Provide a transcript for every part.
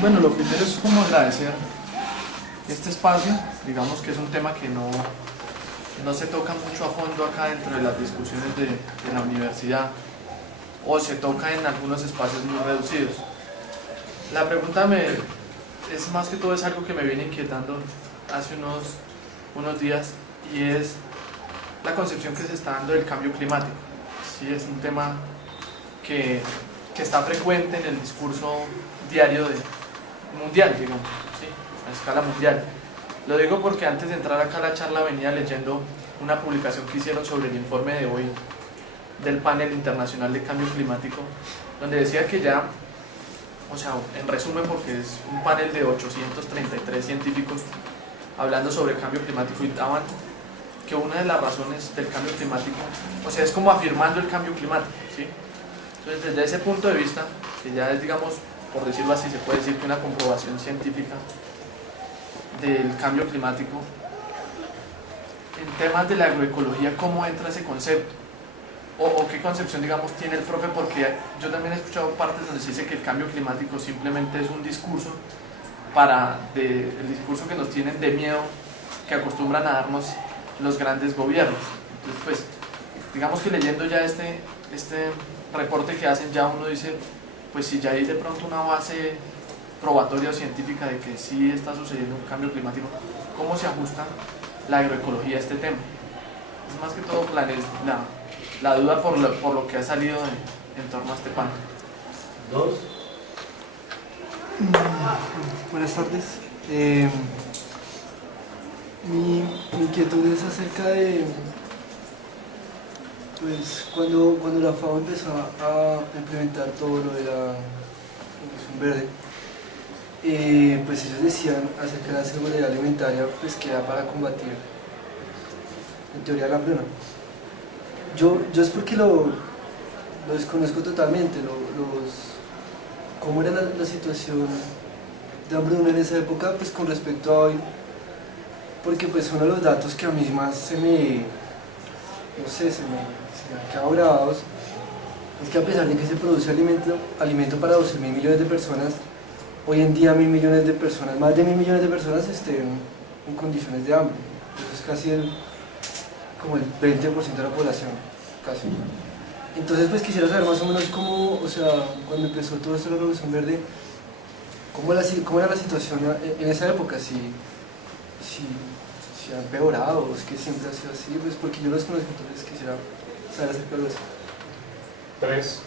Bueno, lo primero es como agradecer este espacio. Digamos que es un tema que no se toca mucho a fondo acá dentro de las discusiones de la universidad, o se toca en algunos espacios muy reducidos. La pregunta es más que todo es algo que me viene inquietando hace unos días, y es la concepción que se está dando del cambio climático. Sí, es un tema que está frecuente en el discurso diario mundial, digamos, ¿sí? A escala mundial. Lo digo porque antes de entrar acá a la charla venía leyendo una publicación que hicieron sobre el informe de hoy del panel internacional de cambio climático, donde decía que ya, o sea, en resumen, porque es un panel de 833 científicos hablando sobre el cambio climático, y daban que una de las razones del cambio climático, o sea, es como afirmando el cambio climático, ¿sí? Entonces, desde ese punto de vista, que ya es, digamos, por decirlo así, se puede decir que una comprobación científica del cambio climático, en temas de la agroecología, ¿cómo entra ese concepto? O qué concepción, digamos, tiene el profe, porque yo también he escuchado partes donde se dice que el cambio climático simplemente es un discurso el discurso que nos tienen de miedo, que acostumbran a darnos los grandes gobiernos. Entonces, pues, digamos que leyendo ya este reporte que hacen, ya uno dice, pues si ya hay de pronto una base probatoria o científica de que sí está sucediendo un cambio climático, ¿cómo se ajusta la agroecología a este tema? Es más que todo la duda por lo que ha salido en torno a este panel. Dos. Buenas tardes. Mi inquietud es acerca de, pues, cuando la FAO empezó a implementar todo lo de la Revolución Verde, pues ellos decían acerca de la seguridad alimentaria, pues que era para combatir, en teoría, la hambruna. Yo es porque lo desconozco totalmente, cómo era la situación de hambruna en esa época, pues con respecto a hoy, porque pues uno de los datos que a mí más se me han quedado grabados es que a pesar de que se produce alimento para 12.000 millones de personas, hoy en día 1.000 millones de personas, más de 1.000 millones de personas estén en condiciones de hambre. Eso es casi como el 20% de la población, casi. Entonces, pues quisiera saber más o menos cómo, o sea, cuando empezó todo esto de la Revolución Verde, cómo era la situación en esa época, si ha empeorado, o es que siempre ha sido así, pues porque yo los conozco, entonces quisiera saber acerca de eso. Tres.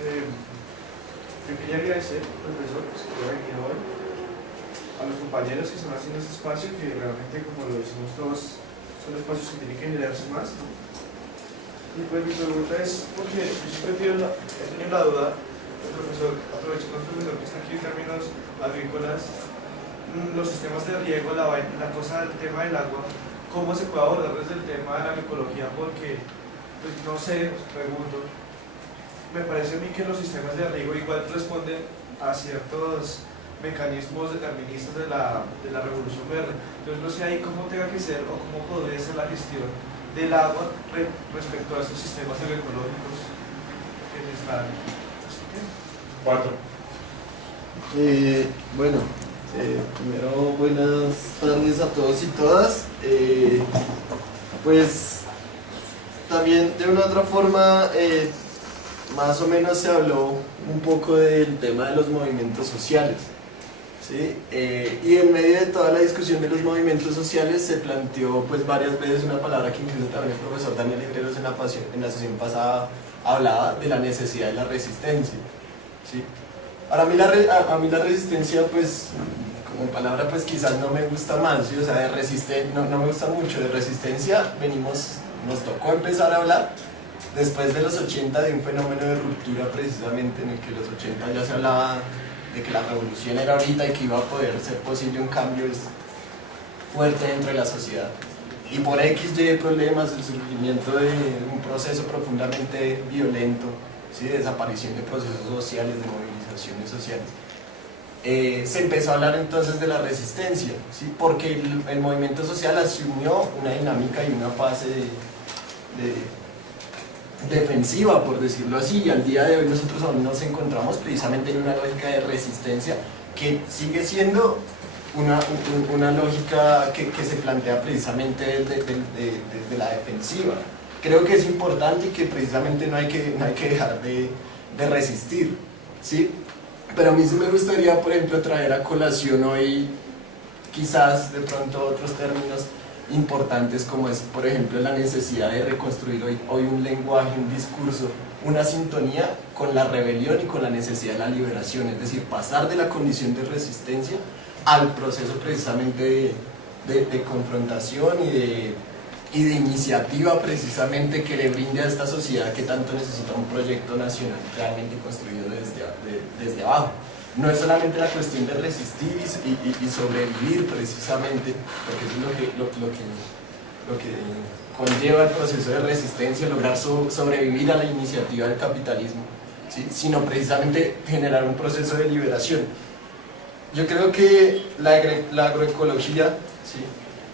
Yo quería agradecer, profesor, que se pueda venir hoy, a los compañeros que están haciendo este espacio, que realmente, como lo decimos todos, son espacios que tienen que generarse más, ¿no? Y pues mi pregunta es, porque yo siempre he tenido la duda, el profesor, aprovechando el profesor que está aquí en términos agrícolas, los sistemas de riego, la cosa del tema del agua, ¿cómo se puede abordar desde el tema de la agroecología? Porque, pues no sé, pregunto, me parece a mí que los sistemas de riego igual responden a ciertos mecanismos deterministas de la Revolución Verde. Entonces no sé ahí cómo tenga que ser o cómo podría ser la gestión del agua respecto a estos sistemas agroecológicos que se están. Cuatro. Bueno, primero buenas tardes a todos y todas. Pues también de una u otra forma más o menos se habló un poco del tema de los movimientos sociales, ¿sí? Y en medio de toda la discusión de los movimientos sociales se planteó pues varias veces una palabra que incluso también el profesor Daniel Herreros en la sesión pasada hablaba de la necesidad de la resistencia, ¿sí? Para mí a mí la resistencia, pues como palabra, pues quizás no me gusta más, ¿sí? O sea, no me gusta mucho. De resistencia nos tocó empezar a hablar después de los 80 de un fenómeno de ruptura, precisamente en el que en los 80 ya se hablaba de que la revolución era ahorita y que iba a poder ser posible un cambio fuerte dentro de la sociedad. Y por XY problemas, el surgimiento de un proceso profundamente violento, ¿sí? De desaparición de procesos sociales, de movilizaciones sociales. se empezó a hablar entonces de la resistencia, ¿sí? Porque el movimiento social asumió una dinámica y una fase defensiva, por decirlo así, y al día de hoy nosotros aún nos encontramos precisamente en una lógica de resistencia que sigue siendo una lógica que se plantea precisamente desde la defensiva. Creo que es importante y que precisamente no hay que dejar de resistir, ¿sí? Pero a mí sí me gustaría, por ejemplo, traer a colación hoy quizás de pronto otros términos importantes, como es, por ejemplo, la necesidad de reconstruir hoy un lenguaje, un discurso, una sintonía con la rebelión y con la necesidad de la liberación, es decir, pasar de la condición de resistencia al proceso precisamente de confrontación y de iniciativa precisamente que le brinde a esta sociedad que tanto necesita un proyecto nacional realmente construido desde abajo. No es solamente la cuestión de resistir y sobrevivir precisamente, porque eso es lo que conlleva el proceso de resistencia, lograr sobrevivir a la iniciativa del capitalismo, ¿sí? Sino precisamente generar un proceso de liberación. Yo creo que la agroecología, ¿sí?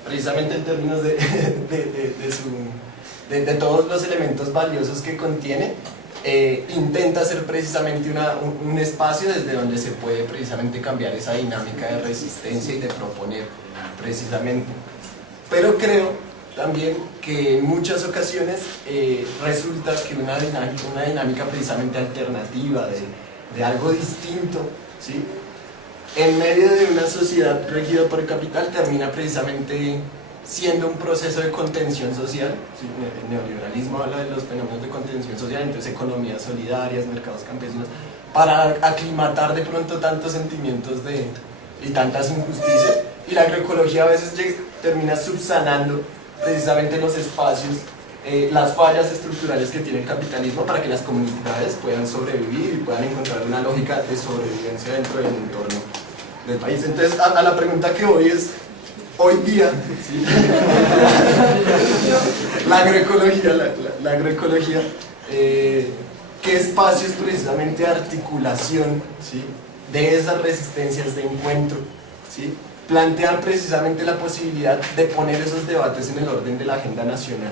Precisamente en términos de todos los elementos valiosos que contiene, intenta ser precisamente un espacio desde donde se puede precisamente cambiar esa dinámica de resistencia y de proponer precisamente. Pero creo también que en muchas ocasiones resulta que una dinámica precisamente alternativa, de algo distinto, ¿sí? En medio de una sociedad regida por el capital, termina precisamente siendo un proceso de contención social, ¿sí? El neoliberalismo habla de los fenómenos de contención social, entonces economías solidarias, mercados campesinos, para aclimatar de pronto tantos sentimientos y tantas injusticias, y la agroecología a veces termina subsanando precisamente los espacios, las fallas estructurales que tiene el capitalismo para que las comunidades puedan sobrevivir y puedan encontrar una lógica de sobrevivencia dentro del entorno del país. Entonces, a la pregunta que hoy es, hoy día, ¿sí? la agroecología, ¿qué espacios precisamente de articulación, ¿sí? de esas resistencias de encuentro, ¿sí? plantean precisamente la posibilidad de poner esos debates en el orden de la agenda nacional,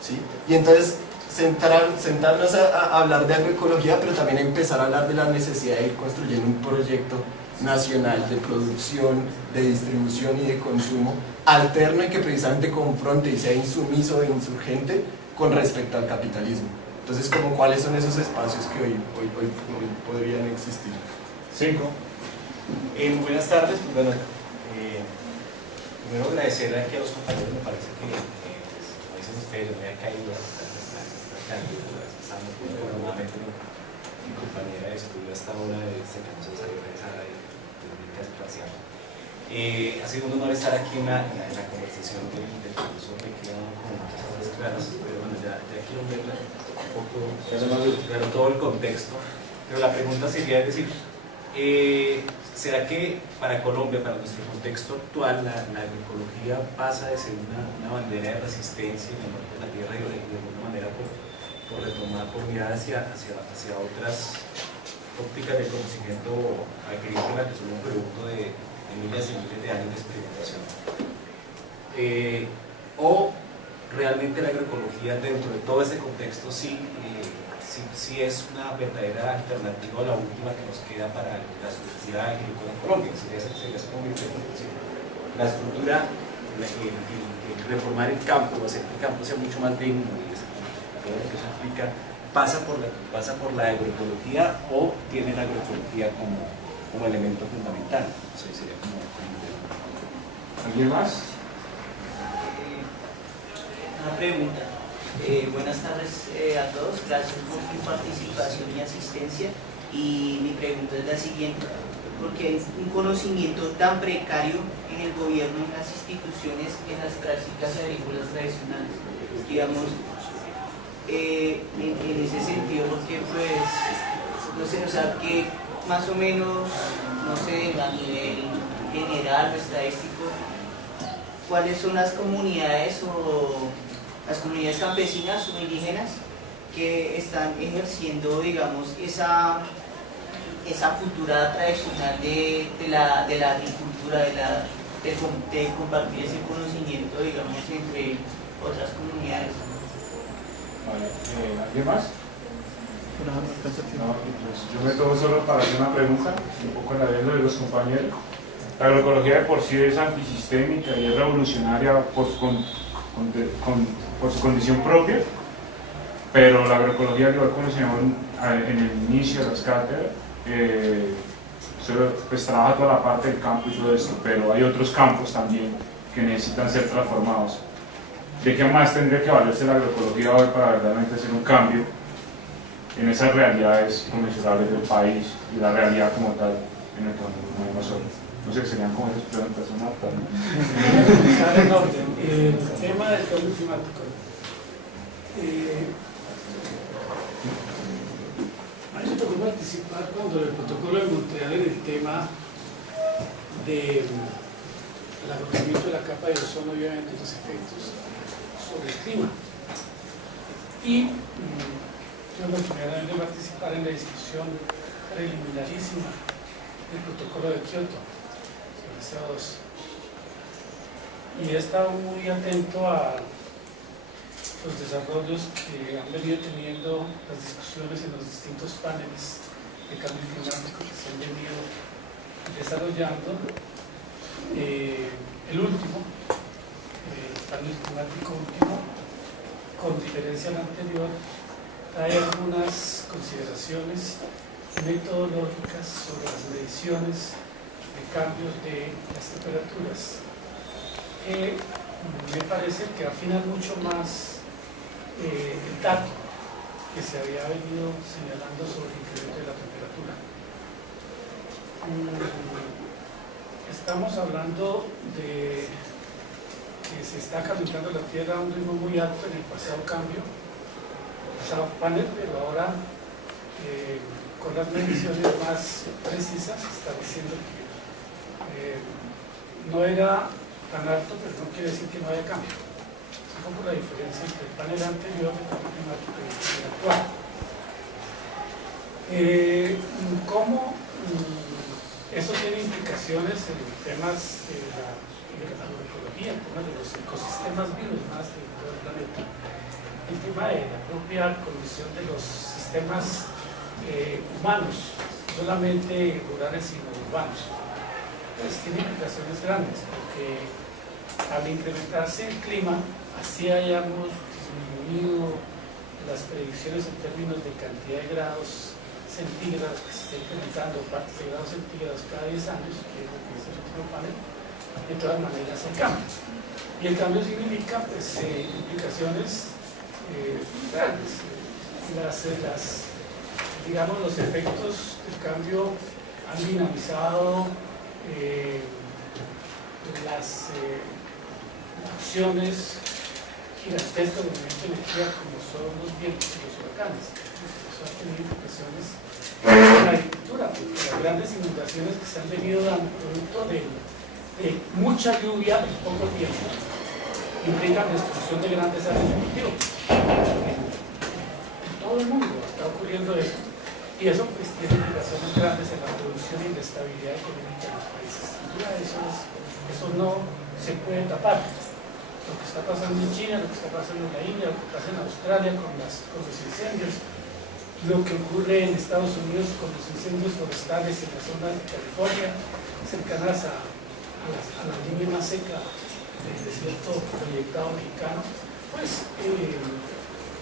¿sí? Y entonces sentarnos a hablar de agroecología, pero también empezar a hablar de la necesidad de ir construyendo un proyecto nacional de producción, de distribución y de consumo alterno y que precisamente confronte y sea insumiso e insurgente con respecto al capitalismo. Entonces, ¿cuáles son esos espacios que hoy podrían existir? 5. Muy buenas tardes. Pues bueno, primero agradecerle aquí a los compañeros, me parece que, como dicen ustedes, yo me había caído nuevamente mi compañera de estudio hasta ahora de Canción Salió Rezada de casi parcial. Ha sido un honor estar aquí en la conversación del curso, me quedan como muchas cosas claras, pero bueno, ya quiero verla un poco, claro, todo el contexto, pero la pregunta sería, es decir, ¿será que para Colombia, para nuestro contexto actual, la agroecología pasa de ser una bandera de resistencia en el norte de la tierra y de alguna manera por retomar, por mirar hacia otras ópticas de conocimiento agrícola que son un producto de miles y miles de años de experimentación? ¿O realmente la agroecología dentro de todo ese contexto sí es una verdadera alternativa a la última que nos queda para la estructura agrícola en Colombia? Sería como mi pregunta. La estructura, reformar el campo, hacer que el campo sea mucho más digno, todo lo que eso implica, pasa por la agroecología o tiene la agroecología como elemento fundamental. Eso sería como ¿Alguien más? Una pregunta. Buenas tardes a todos, gracias por su participación y asistencia. Y mi pregunta es la siguiente: ¿por qué hay un conocimiento tan precario en el gobierno, en las instituciones, en las prácticas agrícolas tradicionales? Digamos, en ese sentido, porque pues, no sé, o sea, que más o menos, no sé, a nivel general o estadístico, ¿cuáles son las comunidades las comunidades campesinas o indígenas que están ejerciendo, digamos, esa esa cultura tradicional de la agricultura, de compartir ese conocimiento, digamos, entre otras comunidades. Vale. ¿Alguien más? No, no alcanza tiempo. No, pues yo me tomo solo para hacer una pregunta, un poco en la de los compañeros. La agroecología de por sí es antisistémica y es revolucionaria por su condición propia, pero la agroecología, al igual como enseñamos en el inicio de las cátedras, pues trabaja toda la parte del campo y todo esto, pero hay otros campos también que necesitan ser transformados. ¿De qué más tendría que valerse la agroecología hoy para verdaderamente hacer un cambio en esas realidades conmensurables del país y la realidad como tal en el que nos movemos hoy? No sé, serían como esas preguntas, ¿no? En orden, el tema del cambio climático. A mí me tocó participar cuando el protocolo de Montreal en el tema del agotamiento de la capa de ozono y obviamente los efectos sobre el clima. Y tuve la oportunidad de participar en la discusión preliminarísima del protocolo de Kioto sobre CO2. Y he estado muy atento a los desarrollos que han venido teniendo las discusiones en los distintos paneles de cambio climático que se han venido desarrollando. El último, el panel climático último, con diferencia al anterior, hay algunas consideraciones metodológicas sobre las mediciones de cambios de las temperaturas que me parece que afinan mucho más el dato que se había venido señalando sobre el incremento de la temperatura. Estamos hablando de que se está calentando la Tierra a un ritmo muy alto en el pasado cambio, pasado panel, pero ahora con las mediciones más precisas está diciendo que no era tan alto, pero no quiere decir que no haya cambio. Es un poco la diferencia entre el panel anterior del cambio climático y el actual. ¿Cómo eso tiene implicaciones en temas de la agroecología, en temas de los ecosistemas vivos más de todo el planeta? El tema de la propia condición de los sistemas humanos, no solamente rurales sino urbanos, pues tiene implicaciones grandes, porque al incrementarse el clima, así hayamos disminuido las predicciones en términos de cantidad de grados centígrados que se está incrementando, partes de grados centígrados cada 10 años, que es lo que dice el último panel, de todas maneras hay cambio. Y el cambio significa pues, implicaciones grandes. Digamos, los efectos del cambio han dinamizado las acciones gigantescas del movimiento de energía como son los vientos y los huracanes. Eso ha tenido implicaciones en la agricultura, porque las grandes inundaciones que se han venido dando producto de mucha lluvia en poco tiempo implican destrucción de grandes áreas de cultivo. En todo el mundo está ocurriendo eso, y eso pues, tiene implicaciones grandes en la producción y la estabilidad económica de los países. Sin duda eso no se puede tapar. Lo que está pasando en China, lo que está pasando en la India, lo que pasa en Australia con los incendios, lo que ocurre en Estados Unidos con los incendios forestales en las zonas de California, cercanas a la línea más seca del desierto proyectado mexicano, pues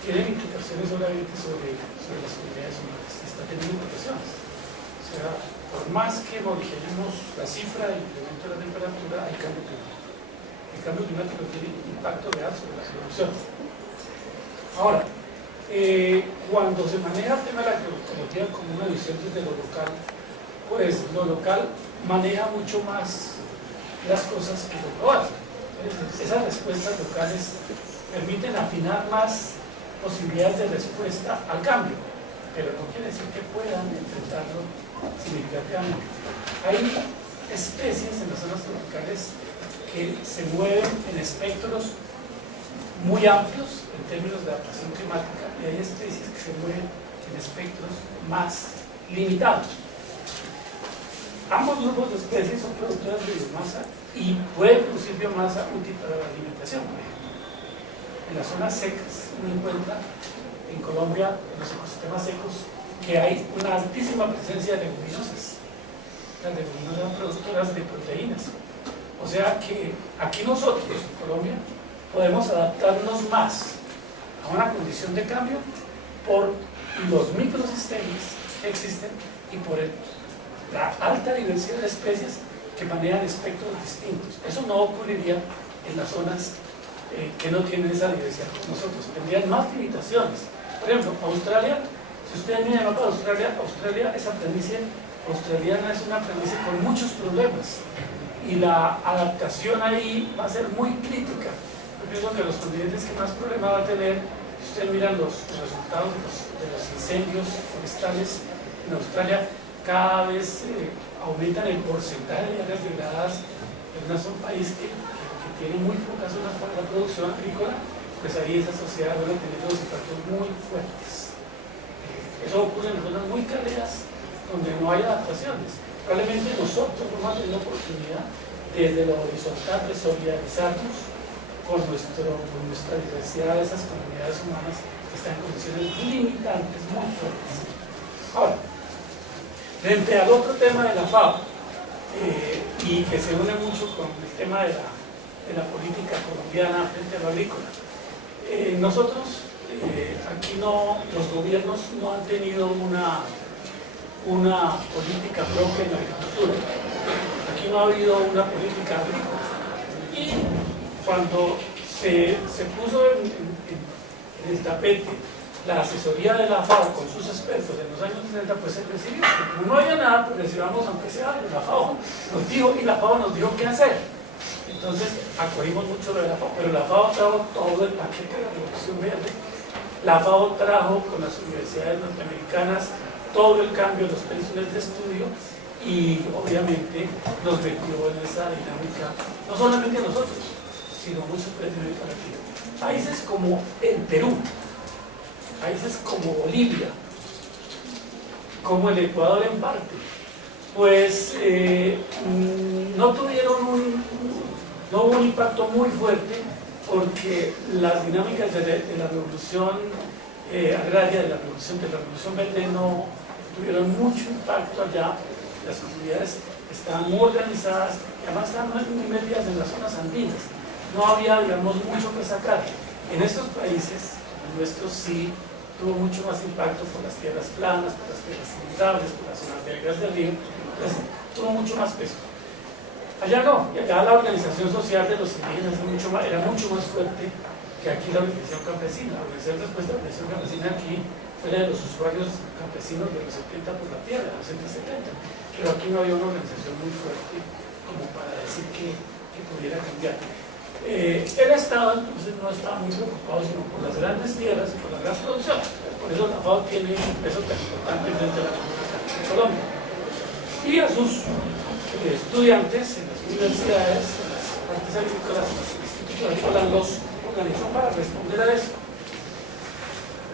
tienen implicaciones obviamente sobre las comunidades humanas, está teniendo implicaciones. O sea, por más que modifiquemos la cifra del incremento de la temperatura, hay cambio climático. El cambio climático tiene impacto real sobre la producción. Ahora, cuando se maneja el tema de la agroecología como una visión desde lo local, pues lo local maneja mucho más las cosas que lo global. Esas respuestas locales permiten afinar más posibilidades de respuesta al cambio, pero no quiere decir que puedan enfrentarlo significativamente. Hay especies en las zonas tropicales que se mueven en espectros muy amplios en términos de adaptación climática, y hay especies que se mueven en espectros más limitados. ambos grupos de especies son productoras de biomasa y pueden producir biomasa útil para la alimentación. Por ejemplo, en las zonas secas uno encuentra en Colombia, en los ecosistemas secos, que hay una altísima presencia de leguminosas. Las leguminosas son productoras de proteínas. O sea que aquí nosotros, en Colombia, podemos adaptarnos más a una condición de cambio por los microsistemas que existen y por la alta diversidad de especies que manejan espectros distintos. Eso no ocurriría en las zonas que no tienen esa diversidad como nosotros. Tendrían más limitaciones. Por ejemplo, Australia, si ustedes miran el mapa de Australia, Australia, esa planicie australiana es una planicie con muchos problemas y la adaptación ahí va a ser muy crítica. Yo pienso que los continentes que más problemas va a tener, si ustedes miran los resultados de los incendios forestales en Australia, cada vez aumentan el porcentaje de áreas degradadas. Es un país que tiene muy pocas zonas para la producción agrícola, pues ahí esas sociedades van a tener los impactos muy fuertes. Eso ocurre en zonas muy cálidas donde no hay adaptaciones. Probablemente nosotros vamos a tener la oportunidad desde lo horizontal de solidarizarnos con nuestra diversidad de esas comunidades humanas que están en condiciones limitantes muy fuertes. Ahora, frente al otro tema de la FAO, y que se une mucho con el tema de la política colombiana frente a lo agrícola, nosotros aquí los gobiernos no han tenido una política propia en la agricultura. Aquí no ha habido una política agrícola. Y cuando se puso en el tapete la asesoría de la FAO con sus expertos en los años 60, pues se recibió. Como no había nada, pues recibamos aunque sea algo. La FAO nos dijo y la FAO nos dijo qué hacer. Entonces acogimos mucho lo de la FAO, pero la FAO trajo todo el paquete de la Revolución Verde. La FAO trajo con las universidades norteamericanas todo el cambio de los pensiones de estudio y obviamente nos metió en esa dinámica, no solamente a nosotros, sino muchos países de América Latina. Países como el Perú, países como Bolivia, como el Ecuador en parte, pues no hubo un impacto muy fuerte porque las dinámicas de la revolución agraria, de la revolución verde no tuvieron mucho impacto allá. Las comunidades estaban muy organizadas y además estaban muy metidas en las zonas andinas. No había, digamos, mucho que sacar. En estos países, nuestros sí tuvo mucho más impacto por las tierras planas, por las tierras inundables, por las zonas belgas del río, pues, tuvo mucho más peso. Allá no, y allá la organización social de los indígenas era mucho más fuerte que aquí la organización campesina. La organización respuesta a la organización campesina aquí fue la de los usuarios campesinos de los 70 por la tierra, de los 70, pero aquí no había una organización muy fuerte como para decir que pudiera cambiar. El Estado entonces no estaba muy preocupado sino por las grandes tierras y por la gran producción. Por eso la FAO tiene un peso tan importante frente a la comunidad de Colombia. Y a sus estudiantes en las universidades, en las partes agrícolas, en los institutos agrícolas, los organizó para responder a eso.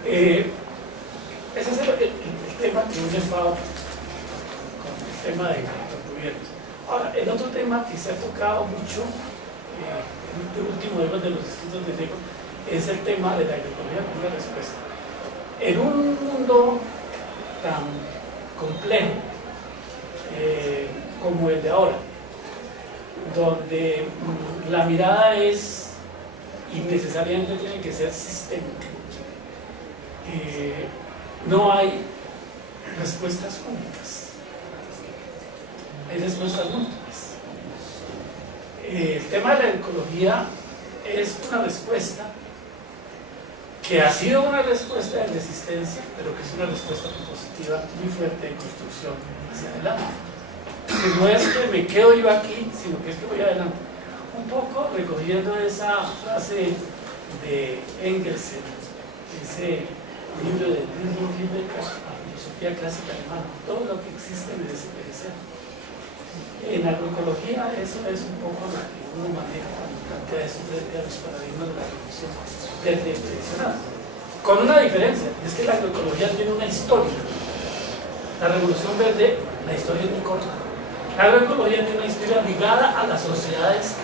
Ese es el tema que une FAO con el tema de los gobiernos. Ahora, el otro tema que se ha tocado mucho el último de los escritos de Diego es el tema de la agroecología como una respuesta. En un mundo tan complejo como el de ahora, donde la mirada es innecesariamente tiene que ser sistémica, no hay respuestas únicas, hay respuestas múltiples. El tema de la ecología es una respuesta que ha sido una respuesta de resistencia, pero que es una respuesta positiva muy fuerte de construcción hacia adelante. Que no es que me quedo yo aquí, sino que es que voy adelante. Un poco recogiendo esa frase de Engels, ese libro de la filosofía clásica alemana: todo lo que existe merece perecer. En agroecología eso es un poco lo que uno maneja cuando plantea eso frente a los paradigmas de la revolución verde tradicional. Con una diferencia, es que la agroecología tiene una historia. La revolución verde, la historia es muy corta. La agroecología tiene una historia ligada a las sociedades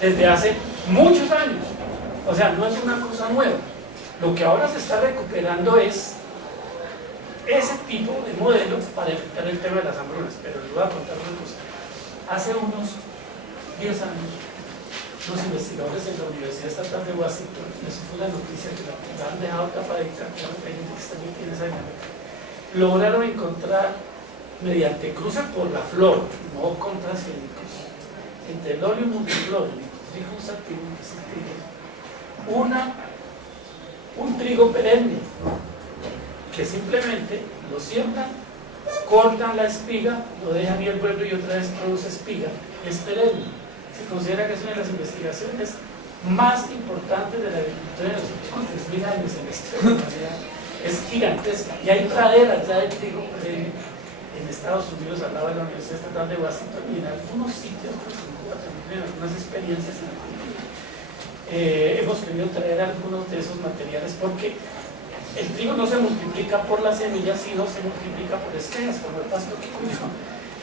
desde hace muchos años. O sea, no es una cosa nueva. Lo que ahora se está recuperando es ese tipo de modelos para evitar el tema de las hambrunas. Pero les voy a contar una cosa. Hace unos 10 años, los investigadores de la Universidad Estatal de Washington, eso fue la noticia que la han dejado tapadita, que hay gente que está metiendo esa dinámica, lograron encontrar, mediante cruce por la flor, no contracénicos, entre el Oleum multiflorum y Trigo sativum, que es el trigo, un trigo perenne, que simplemente lo siembran, cortan la espiga, lo dejan y el vuelve y otra vez produce espiga, es perenne. Se considera que es una de las investigaciones más importantes de la agricultura de los últimos 10.000 años en esta humanidad. Es gigantesca. Y hay praderas ya de trigo en Estados Unidos, al lado de la Universidad Estatal de Washington, y en algunos sitios, pues, en Cuba también, en algunas experiencias en la cultura. Hemos querido traer algunos de esos materiales porque el trigo no se multiplica por las semillas, sino se multiplica por esquejas, como el pasto que cuyo.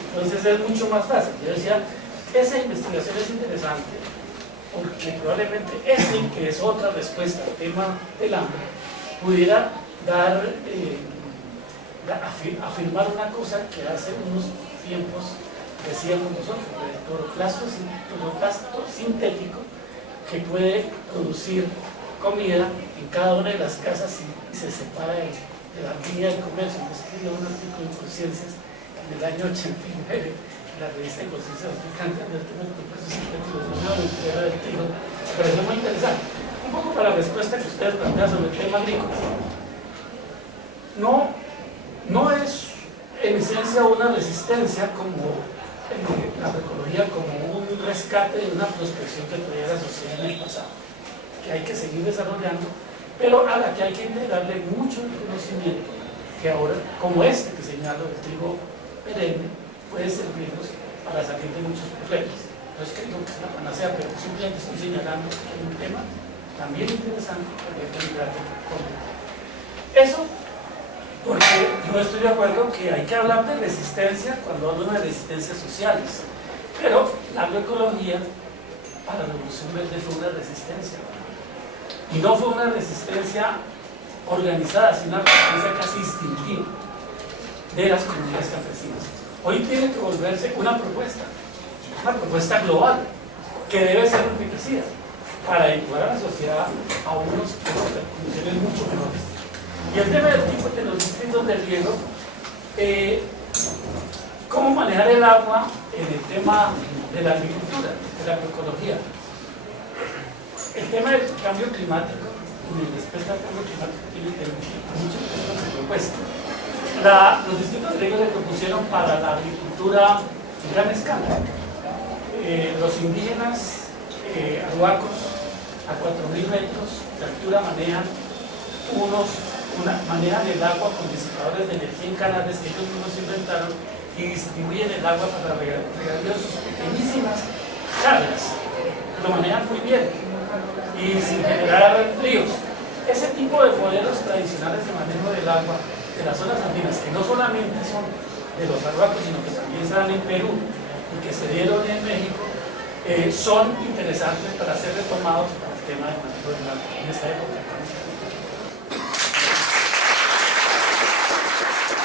Entonces es mucho más fácil. Yo decía, esa investigación es interesante porque probablemente que es otra respuesta al tema del hambre, pudiera dar, afirmar una cosa que hace unos tiempos decíamos nosotros, el cloroplasto sintético que puede producir comida en cada una de las casas y se separa de la línea de comercio. Yo escribí un artículo en Conciencias en el año 89, en la revista de Conciencias Africana, del tema del compuesto sintético, del trigo. Pero es muy interesante. Un poco para la respuesta que ustedes plantean sobre el tema agrícola. No es en esencia una resistencia como la agroecología, como un rescate de una prospección que traía la sociedad en el pasado, que hay que seguir desarrollando, pero a la que hay que integrarle mucho conocimiento que ahora, como este que señalo, el trigo perenne, puede servirnos para salir de muchos problemas. No es que digo que es la panacea, pero simplemente estoy señalando que hay un tema también interesante que hay que integrarle con eso. Porque yo estoy de acuerdo que hay que hablar de resistencia cuando hablo de resistencias sociales, pero la agroecología para la Revolución Verde fue una resistencia, y no fue una resistencia organizada, sino una resistencia casi instintiva de las comunidades campesinas. Hoy tiene que volverse una propuesta global que debe ser enriquecida para adecuar a la sociedad a unos condiciones mucho mejores. Y el tema del tipo de los distritos de riego, cómo manejar el agua en el tema de la agricultura, de la agroecología. El tema del cambio climático y el respeto al cambio climático tiene muchas propuestas. Los distritos de riego se propusieron para la agricultura en gran escala. Los indígenas arhuacos a 4.000 metros de altura manejan el agua con disipadores de energía en canales que ellos mismos inventaron y distribuyen el agua para regadío de sus pequeñísimas cargas. Lo manejan muy bien y sin generar ríos. Ese tipo de modelos tradicionales de manejo del agua de las zonas andinas, que no solamente son de los arhuacos, sino que también se dan en Perú y que se dieron en México, son interesantes para ser retomados para el tema del manejo del agua en esta época.